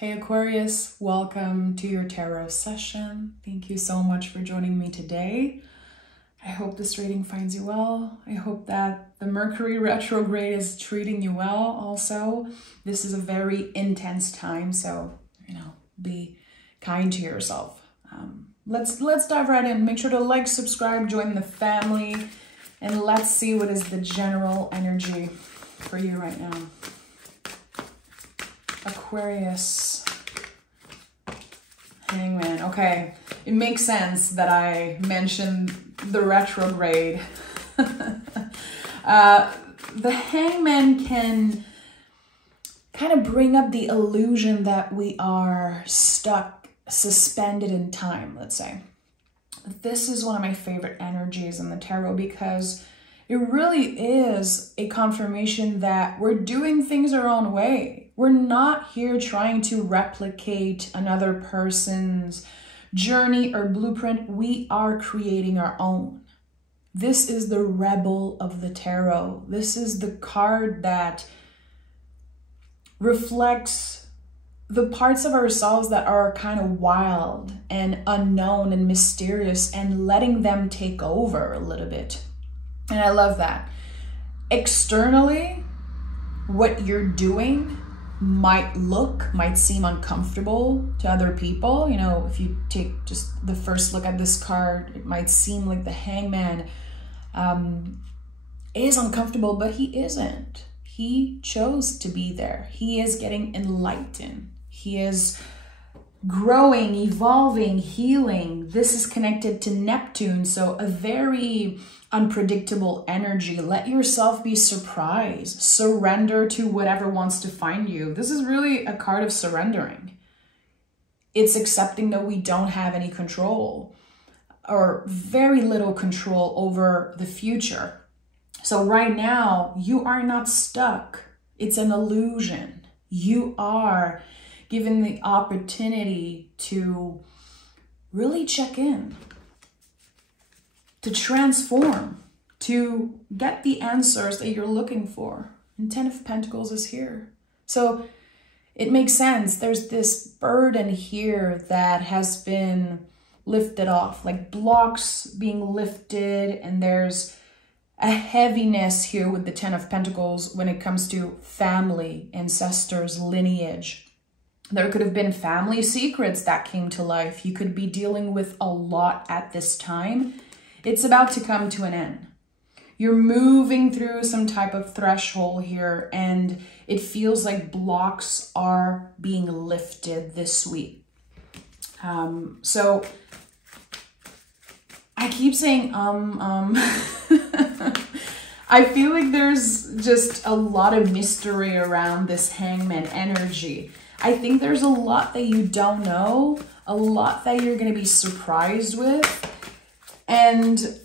Hey Aquarius, welcome to your tarot session. Thank you so much for joining me today. I hope this reading finds you well. I hope that the Mercury retrograde is treating you well also. This is a very intense time, so, be kind to yourself. Let's dive right in. Make sure to like, subscribe, join the family, and let's see what is the general energy for you right now. Aquarius, Hangman. Okay, it makes sense that I mentioned the retrograde. The Hangman can kind of bring up the illusion that we are stuck, suspended in time, let's say. This is one of my favorite energies in the tarot because it really is a confirmation that we're doing things our own way. We're not here trying to replicate another person's journey or blueprint. We are creating our own. This is the rebel of the tarot. This is the card that reflects the parts of ourselves that are kind of wild and unknown and mysterious, and letting them take over a little bit. And I love that. Externally, what you're doing might seem uncomfortable to other people. If you take just the first look at this card, it might seem like the Hangman is uncomfortable, but he isn't. He chose to be there. He is getting enlightened. He is growing, evolving, healing. This is connected to Neptune, so a very unpredictable energy. Let yourself be surprised. Surrender to whatever wants to find you. This is really a card of surrendering. It's accepting that we don't have any control or very little control over the future. So right now, you are not stuck. It's an illusion. You are given the opportunity to really check in, to transform, to get the answers that you're looking for. And Ten of Pentacles is here. So it makes sense. There's this burden here that has been lifted off, like blocks being lifted, and there's a heaviness here with the Ten of Pentacles when it comes to family, ancestors, lineage. There could have been family secrets that came to life. You could be dealing with a lot at this time. It's about to come to an end. You're moving through some type of threshold here, and it feels like blocks are being lifted this week. So I keep saying, I feel like there's just a lot of mystery around this Hangman energy. I think there's a lot that you don't know, a lot that you're going to be surprised with, and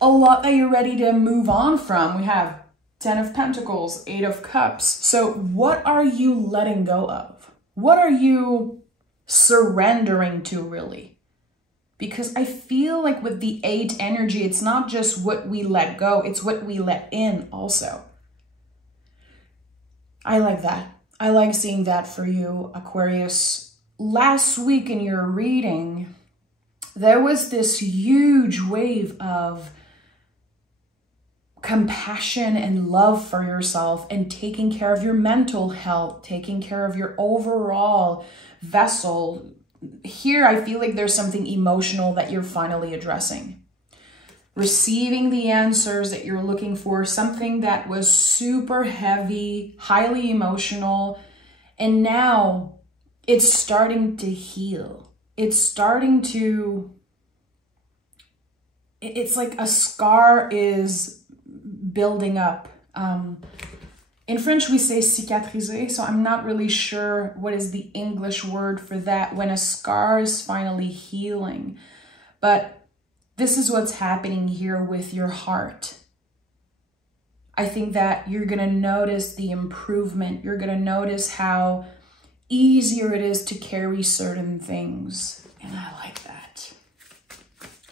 a lot that you're ready to move on from. We have Ten of Pentacles, Eight of Cups. So what are you letting go of? What are you surrendering to, really? Because I feel like with the 8 energy, it's not just what we let go, it's what we let in also. I like that. I like seeing that for you, Aquarius. Last week in your reading, there was this huge wave of compassion and love for yourself and taking care of your mental health, taking care of your overall vessel. Here, I feel like there's something emotional that you're finally addressing. Receiving the answers that you're looking for, something that was super heavy, highly emotional, and now it's starting to heal. It's starting to, it's like a scar is building up. In French, we say cicatriser, so I'm not really sure what is the English word for that, when a scar is finally healing. But this is what's happening here with your heart. I think that you're going to notice the improvement. You're going to notice how easier it is to carry certain things. And I like that.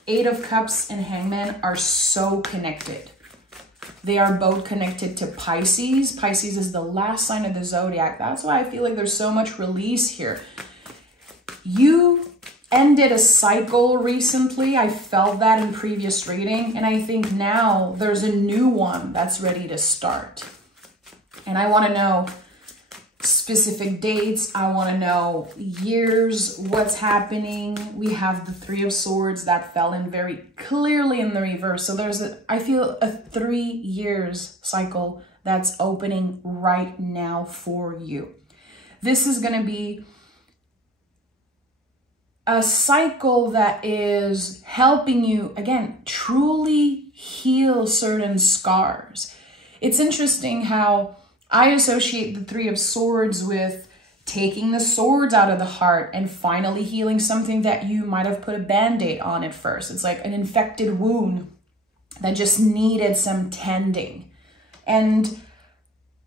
Eight of Cups and Hangman are so connected. They are both connected to Pisces. Pisces is the last sign of the zodiac. That's why I feel like there's so much release here. You ended a cycle recently. I felt that in previous reading. And I think now there's a new one that's ready to start. And I want to know specific dates. I want to know years, what's happening. We have the Three of Swords that fell in very clearly in the reverse. So there's I feel a 3 years cycle that's opening right now for you. This is going to be a cycle that is helping you, again, truly heal certain scars. It's interesting how I associate the Three of Swords with taking the swords out of the heart and finally healing something that you might have put a band-aid on at first. It's like an infected wound that just needed some tending. And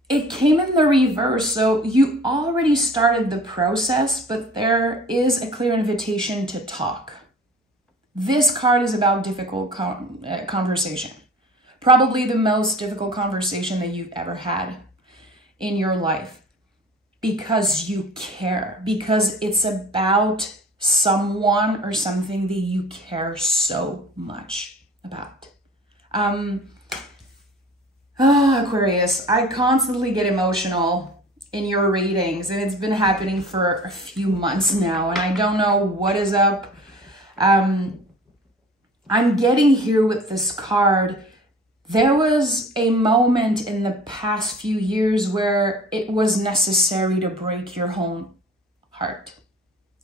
it came in the reverse, so you already started the process, but there is a clear invitation to talk. This card is about difficult conversation. Probably the most difficult conversation that you've ever had in your life, because you care, because it's about someone or something that you care so much about. Aquarius, I constantly get emotional in your readings, and it's been happening for a few months now, and I don't know what is up. I'm getting here with this card. There was a moment in the past few years where it was necessary to break your own heart.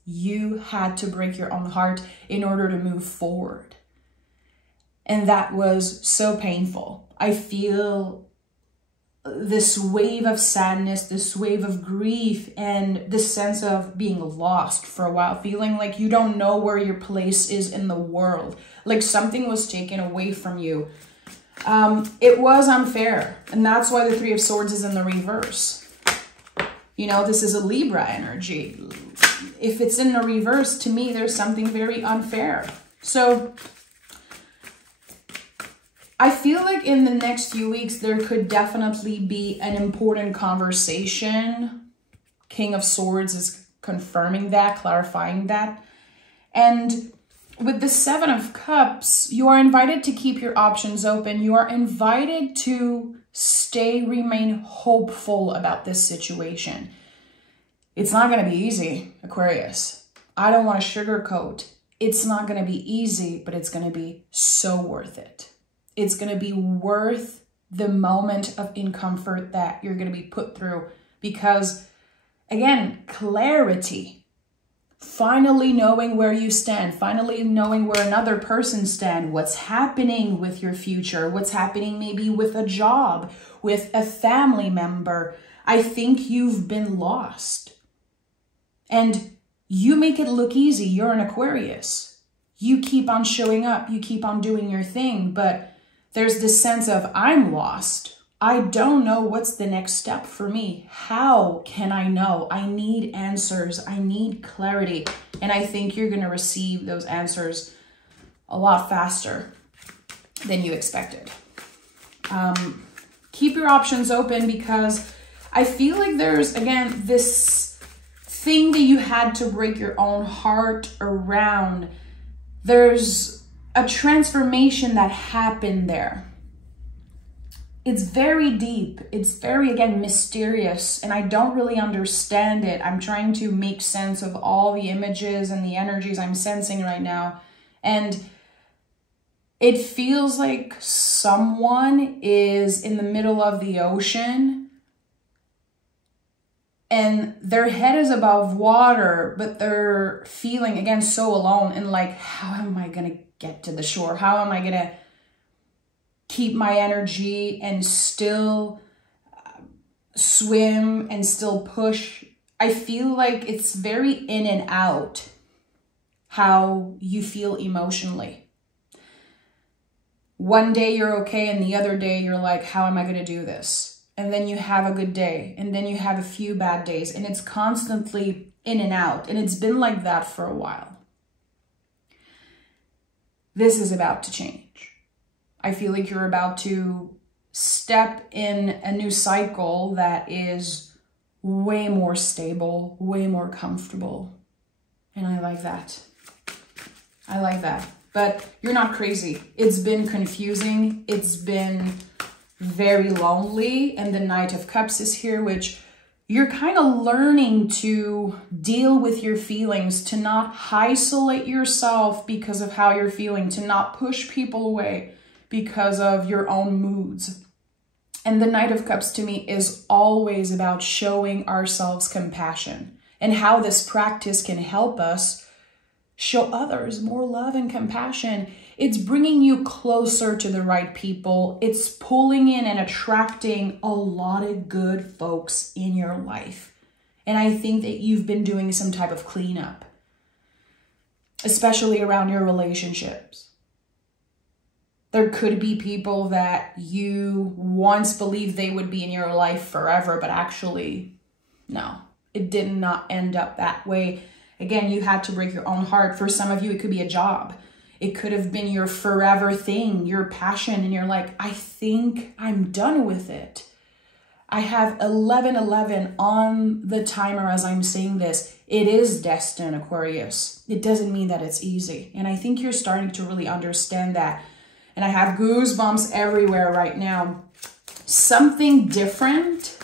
You had to break your own heart in order to move forward. And that was so painful. I feel this wave of sadness, this wave of grief, and this sense of being lost for a while, feeling like you don't know where your place is in the world, like something was taken away from you. It was unfair, and that's why the Three of Swords is in the reverse. You know, this is a Libra energy. If it's in the reverse, to me, there's something very unfair. So I feel like in the next few weeks, there could definitely be an important conversation. King of Swords is confirming that, clarifying that. And with the Seven of Cups, you are invited to keep your options open. You are invited to remain hopeful about this situation. It's not going to be easy, Aquarius. I don't want to sugarcoat. It's not going to be easy, but it's going to be so worth it. It's going to be worth the moment of discomfort that you're going to be put through because, again, clarity, finally knowing where you stand, finally knowing where another person stands, what's happening with your future, what's happening maybe with a job, with a family member. I think you've been lost. And you make it look easy. You're an Aquarius. You keep on showing up. You keep on doing your thing, but there's this sense of, I'm lost. I don't know what's the next step for me. How can I know? I need answers. I need clarity. And I think you're going to receive those answers a lot faster than you expected. Keep your options open because I feel like there's, again, this thing that you had to break your own heart around. There's a transformation that happened there. It's very deep. It's very, again, mysterious, and I don't really understand it. I'm trying to make sense of all the images and the energies I'm sensing right now. And it feels like someone is in the middle of the ocean and their head is above water, but they're feeling, again, so alone and like, how am I going to get to the shore? How am I going to keep my energy and still swim and still push? I feel like it's very in and out how you feel emotionally. One day you're okay and the other day you're like, how am I going to do this? And then you have a good day and then you have a few bad days, and it's constantly in and out, and it's been like that for a while. This is about to change. I feel like you're about to step in a new cycle that is way more stable, way more comfortable. And I like that. I like that. But you're not crazy. It's been confusing. It's been very lonely. And the Knight of Cups is here, which you're kind of learning to deal with your feelings, to not isolate yourself because of how you're feeling, to not push people away because of your own moods. And the Knight of Cups to me is always about showing ourselves compassion and how this practice can help us show others more love and compassion. It's bringing you closer to the right people. It's pulling in and attracting a lot of good folks in your life. And I think that you've been doing some type of cleanup, especially around your relationships. There could be people that you once believed they would be in your life forever, but actually, no, it did not end up that way. Again, you had to break your own heart. For some of you, it could be a job. It could have been your forever thing, your passion, and you're like, I think I'm done with it. I have 11:11 on the timer as I'm saying this. It is destined, Aquarius. It doesn't mean that it's easy. And I think you're starting to really understand that. And I have goosebumps everywhere right now. Something different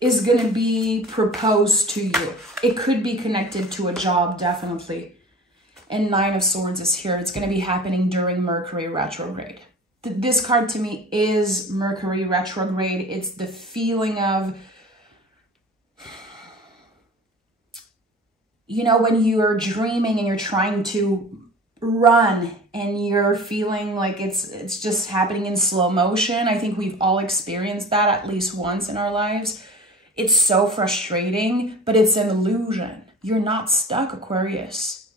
is going to be proposed to you. It could be connected to a job, definitely. And Nine of Swords is here. It's going to be happening during Mercury retrograde. This card to me is Mercury retrograde. It's the feeling of, you know, when you are dreaming and you're trying to run and you're feeling like it's just happening in slow motion. I think we've all experienced that at least once in our lives. It's so frustrating, but it's an illusion. You're not stuck, Aquarius.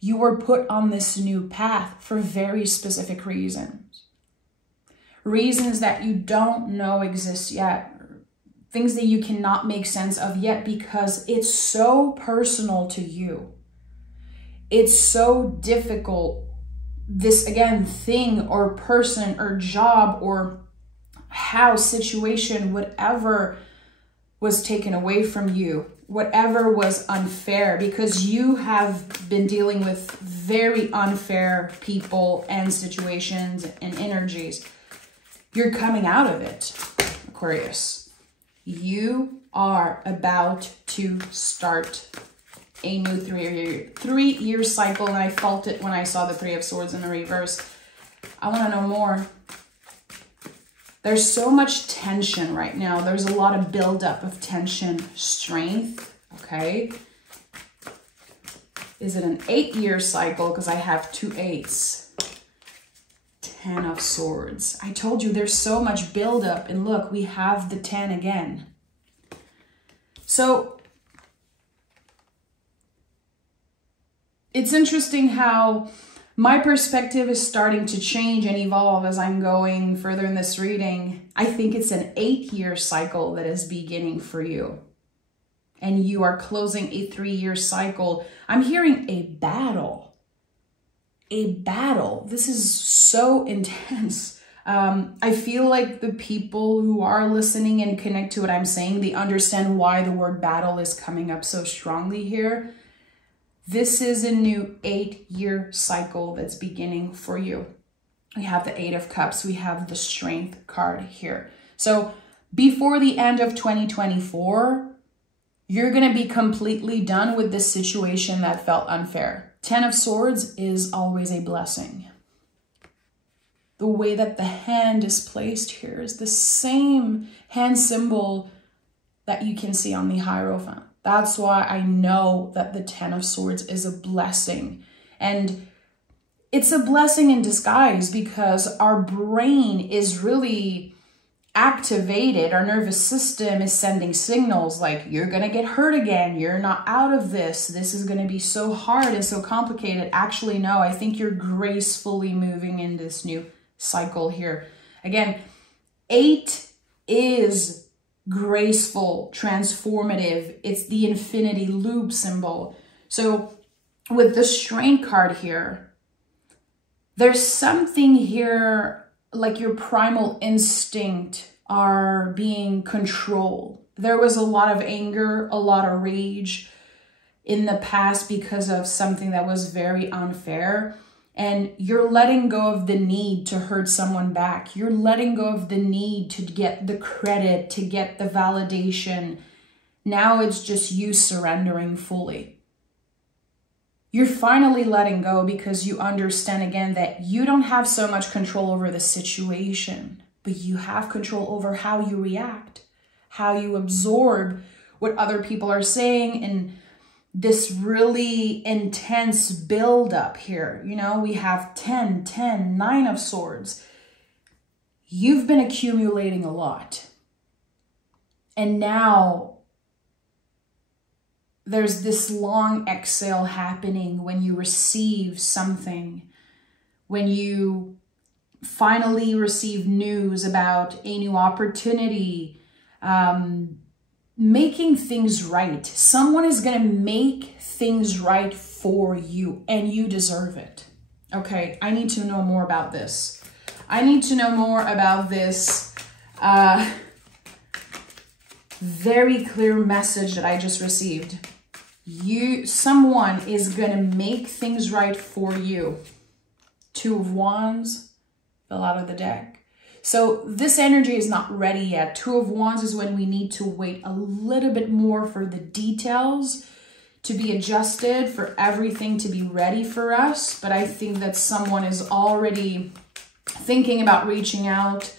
You were put on this new path for very specific reasons. Reasons that you don't know exist yet. Things that you cannot make sense of yet because it's so personal to you. It's so difficult, this, again, thing or person or job or house, situation, whatever was taken away from you, whatever was unfair, because you have been dealing with very unfair people and situations and energies. You're coming out of it, Aquarius. You are about to start a new three-year cycle, and I felt it when I saw the Three of Swords in the reverse. I want to know more. There's so much tension right now. There's a lot of buildup of tension, strength, okay? Is it an 8-year cycle? Because I have 2 8s. 10 of Swords. I told you there's so much buildup, and look, we have the 10 again. So it's interesting how my perspective is starting to change and evolve as I'm going further in this reading. I think it's an 8-year cycle that is beginning for you. And you are closing a 3-year cycle. I'm hearing a battle. A battle. This is so intense. I feel like the people who are listening and connect to what I'm saying, they understand why the word battle is coming up so strongly here. This is a new 8-year cycle that's beginning for you. We have the 8 of Cups. We have the Strength card here. So before the end of 2024, you're going to be completely done with this situation that felt unfair. 10 of Swords is always a blessing. The way that the hand is placed here is the same hand symbol that you can see on the Hierophant. That's why I know that the 10 of Swords is a blessing. And it's a blessing in disguise because our brain is really activated. Our nervous system is sending signals like, you're going to get hurt again. You're not out of this. This is going to be so hard and so complicated. Actually, no, I think you're gracefully moving in this new cycle here. Again, 8 is graceful, transformative. It's the infinity loop symbol. So with the Strength card here, There's something here like your primal instinct are being controlled. There was a lot of anger, a lot of rage in the past because of something that was very unfair. And you're letting go of the need to hurt someone back. You're letting go of the need to get the credit, to get the validation. Now it's just you surrendering fully. You're finally letting go because you understand again that you don't have so much control over the situation, but you have control over how you react, how you absorb what other people are saying, and this really intense buildup here. You know, we have 10, 10, 9 of swords. You've been accumulating a lot. And now there's this long exhale happening when you receive something, when you finally receive news about a new opportunity, making things right. Someone is going to make things right for you, and you deserve it. Okay, I need to know more about this. I need to know more about this very clear message that I just received. Someone is going to make things right for you. 2 of Wands fell out of the deck. So this energy is not ready yet. 2 of Wands is when we need to wait a little bit more for the details to be adjusted, for everything to be ready for us. But I think that someone is already thinking about reaching out.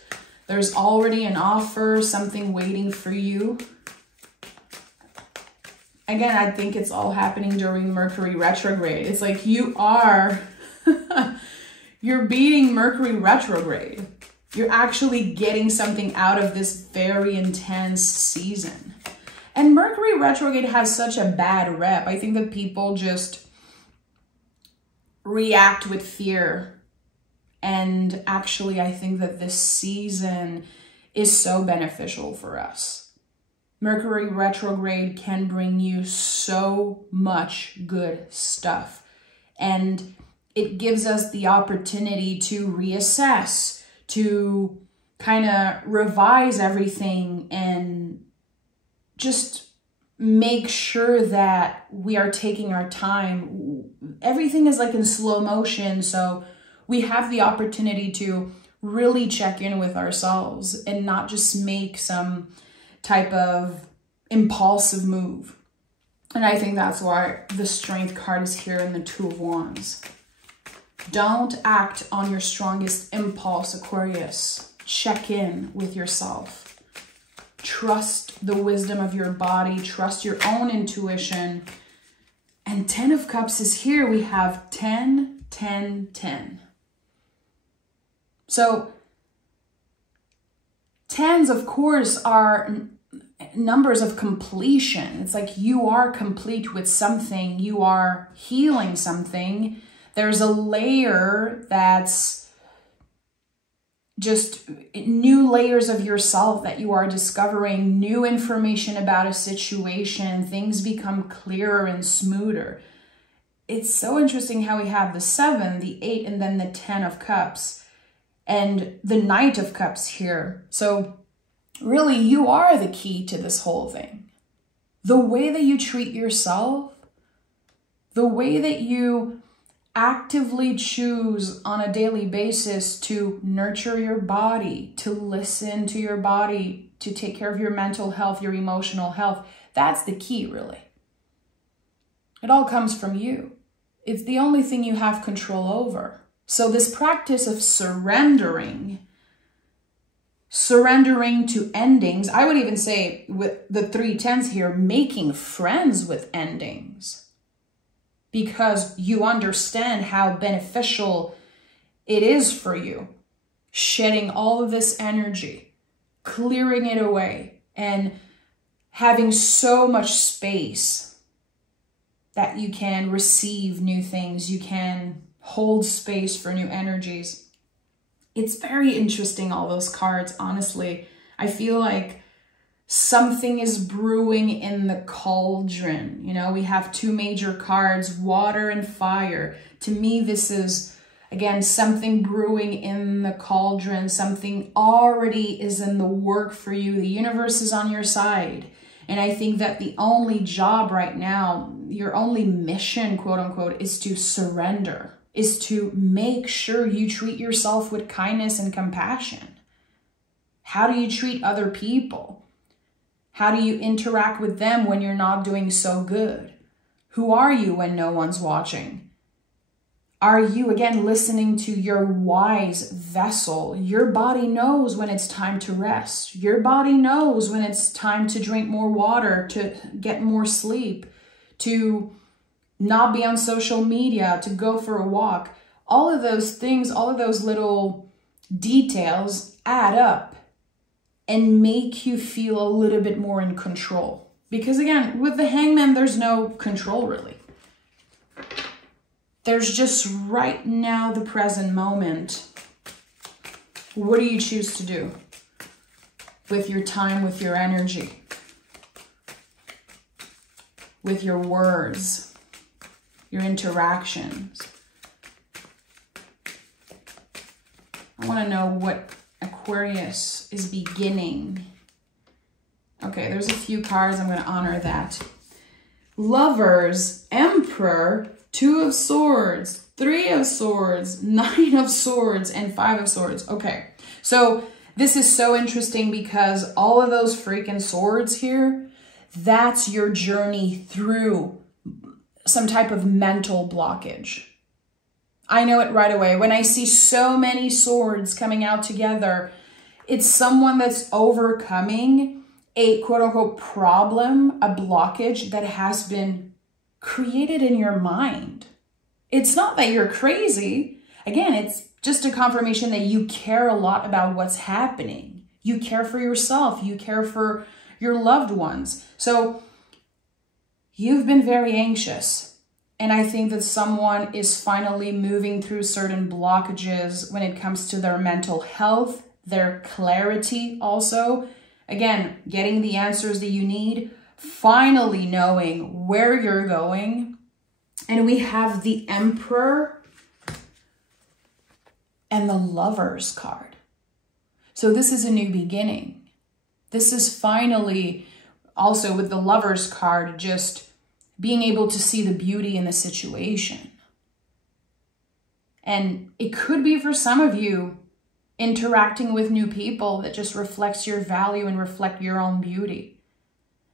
There's already an offer, something waiting for you. Again, I think it's all happening during Mercury retrograde. It's like you're beating Mercury retrograde. You're actually getting something out of this very intense season. And Mercury retrograde has such a bad rep. I think that people just react with fear. And actually, I think that this season is so beneficial for us. Mercury retrograde can bring you so much good stuff. And it gives us the opportunity to reassess, to kind of revise everything and just make sure that we are taking our time. Everything is like in slow motion, so we have the opportunity to really check in with ourselves and not just make some type of impulsive move. And I think that's why the Strength card is here in the 2 of Wands. Don't act on your strongest impulse, Aquarius. Check in with yourself. Trust the wisdom of your body. Trust your own intuition. And 10 of Cups is here. We have 10, 10, 10. So 10s, of course, are numbers of completion. It's like you are complete with something. You are healing something. There's a layer that's just new layers of yourself that you are discovering, new information about a situation. Things become clearer and smoother. It's so interesting how we have the 7, the 8, and then the 10 of Cups and the Knight of Cups here. So really, you are the key to this whole thing. The way that you treat yourself, the way that you actively choose on a daily basis to nurture your body, to listen to your body, to take care of your mental health, your emotional health, that's the key, really. It all comes from you. It's the only thing you have control over. So this practice of surrendering to endings, I would even say with the 3 10s here, making friends with endings. Because you understand how beneficial it is for you. Shedding all of this energy, clearing it away, and having so much space that you can receive new things. You can hold space for new energies. It's very interesting, all those cards, honestly. I feel like something is brewing in the cauldron. You know, we have 2 major cards, water and fire. To me, this is Again, something brewing in the cauldron, something already is in the work for you. The universe is on your side. And I think that the only job right now, your only mission, quote unquote, is to surrender, is to make sure you treat yourself with kindness and compassion. How do you treat other people? How do you interact with them when you're not doing so good? Who are you when no one's watching? Are you, again, listening to your wise vessel? Your body knows when it's time to rest. Your body knows when it's time to drink more water, to get more sleep, to not be on social media, to go for a walk. All of those things, all of those little details add up and make you feel a little bit more in control. Because again, with the Hangman, there's no control really. There's just right now, the present moment. What do you choose to do with your time, with your energy, with your words, your interactions? I want to know what Aquarius is beginning. Okay, there's a few cards. I'm going to honor that. Lovers, Emperor, 2 of Swords, 3 of Swords, 9 of Swords, and 5 of Swords. Okay, so this is so interesting because all of those freaking swords here, that's your journey through some type of mental blockage. I know it right away. When I see so many swords coming out together, it's someone that's overcoming a quote-unquote problem, a blockage that has been created in your mind. It's not that you're crazy. Again, it's just a confirmation that you care a lot about what's happening. You care for yourself. You care for your loved ones. So you've been very anxious. And I think that someone is finally moving through certain blockages when it comes to their mental health, their clarity also. Again, getting the answers that you need, finally knowing where you're going. And we have the Emperor and the Lovers card. So this is a new beginning. This is finally also with the Lovers card, just being able to see the beauty in the situation. And it could be for some of you interacting with new people that just reflects your value and reflect your own beauty.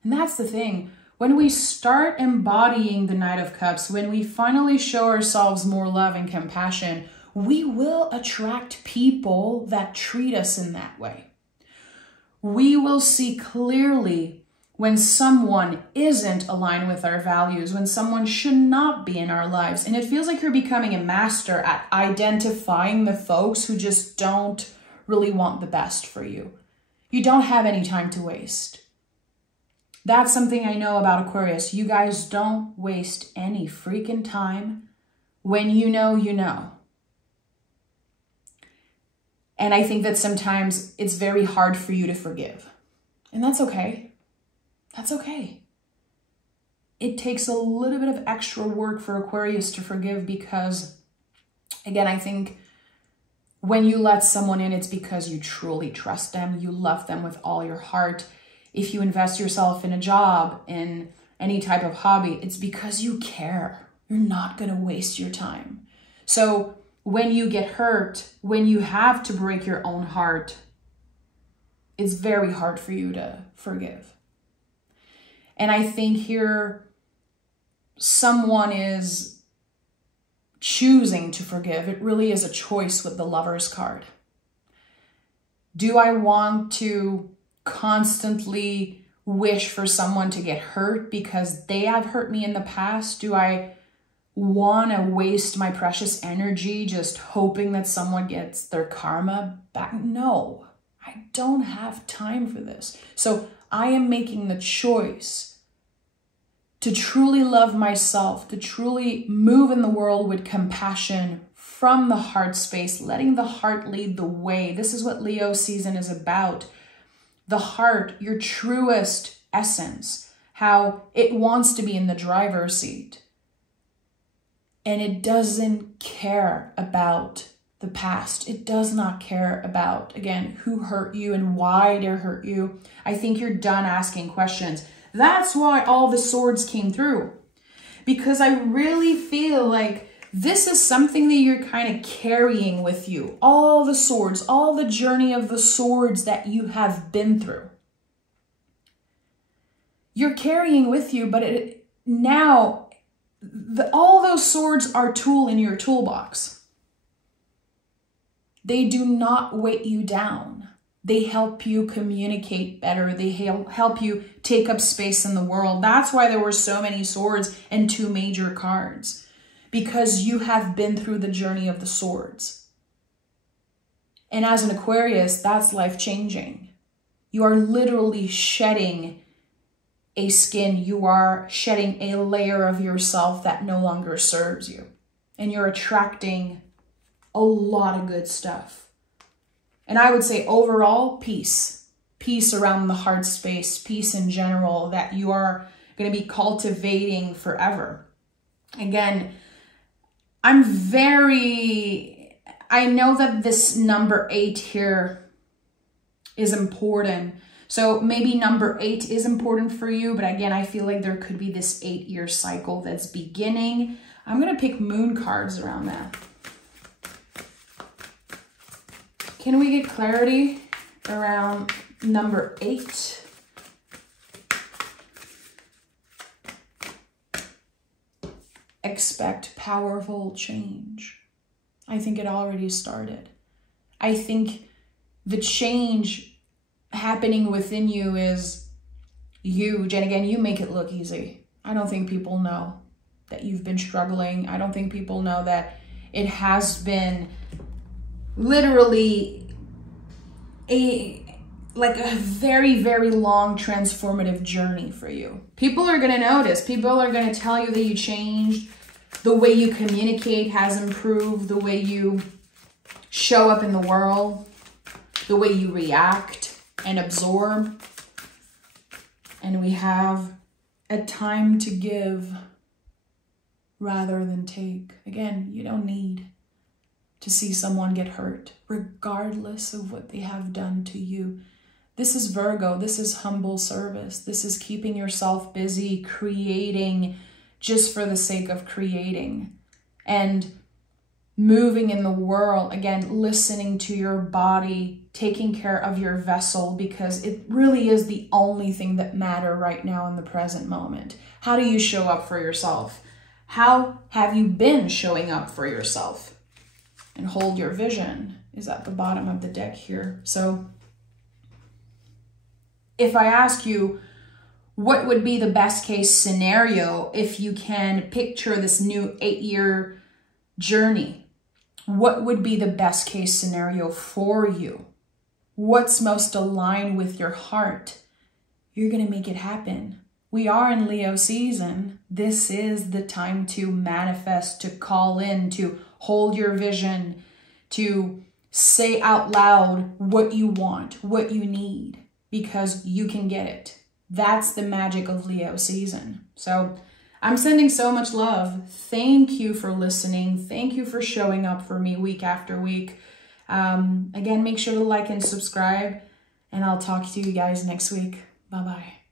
And that's the thing. When we start embodying the Knight of Cups, when we finally show ourselves more love and compassion, we will attract people that treat us in that way. We will see clearly when someone isn't aligned with our values, when someone should not be in our lives. And it feels like you're becoming a master at identifying the folks who just don't really want the best for you. You don't have any time to waste. That's something I know about Aquarius. You guys don't waste any freaking time. When you know, you know. And I think that sometimes it's very hard for you to forgive. And that's okay. That's okay. It takes a little bit of extra work for Aquarius to forgive because, again, I think when you let someone in, it's because you truly trust them. You love them with all your heart. If you invest yourself in a job, in any type of hobby, it's because you care. You're not going to waste your time. So when you get hurt, when you have to break your own heart, it's very hard for you to forgive. And I think here someone is choosing to forgive. It really is a choice with the Lovers card. Do I want to constantly wish for someone to get hurt because they have hurt me in the past? Do I want to waste my precious energy just hoping that someone gets their karma back? No, I don't have time for this. So I am making the choice to truly love myself, to truly move in the world with compassion from the heart space, letting the heart lead the way. This is what Leo season is about. The heart, your truest essence, how it wants to be in the driver's seat. And it doesn't care about the past. It does not care about, again, who hurt you and why they hurt you. I think you're done asking questions. That's why all the swords came through. Because I really feel like this is something that you're kind of carrying with you. All the swords, all the journey of the swords that you have been through. You're carrying with you, but all those swords are tool in your toolbox. They do not weight you down. They help you communicate better. They help you take up space in the world. That's why there were so many swords and 2 major cards. Because you have been through the journey of the swords. And as an Aquarius, that's life-changing. You are literally shedding a skin. You are shedding a layer of yourself that no longer serves you. And you're attracting a lot of good stuff. And I would say overall, peace. Peace around the heart space. Peace in general that you are going to be cultivating forever. Again, I know that this number 8 here is important. So maybe number 8 is important for you, but again, I feel like there could be this 8-year cycle that's beginning. I'm going to pick moon cards around that. Can we get clarity around number 8? Expect powerful change. I think it already started. I think the change happening within you is huge. And again, you make it look easy. I don't think people know that you've been struggling. I don't think people know that it has been literally a very, very long transformative journey for you. People are going to notice. People are going to tell you that you changed. The way you communicate has improved. The way you show up in the world. The way you react and absorb. And we have a time to give rather than take. Again, you don't need to see someone get hurt, regardless of what they have done to you. This is Virgo. This is humble service. This is keeping yourself busy, creating just for the sake of creating and moving in the world. Again, listening to your body, taking care of your vessel, because it really is the only thing that matters right now in the present moment. How do you show up for yourself? How have you been showing up for yourself? And hold your vision is at the bottom of the deck here. So if I ask you, what would be the best case scenario if you can picture this new 8-year journey? What would be the best case scenario for you? What's most aligned with your heart? You're going to make it happen. We are in Leo season. This is the time to manifest, to call in, to hold your vision, to say out loud what you want, what you need, because you can get it. That's the magic of Leo season. So I'm sending so much love. Thank you for listening. Thank you for showing up for me week after week. Again, make sure to like and subscribe, and I'll talk to you guys next week. Bye-bye.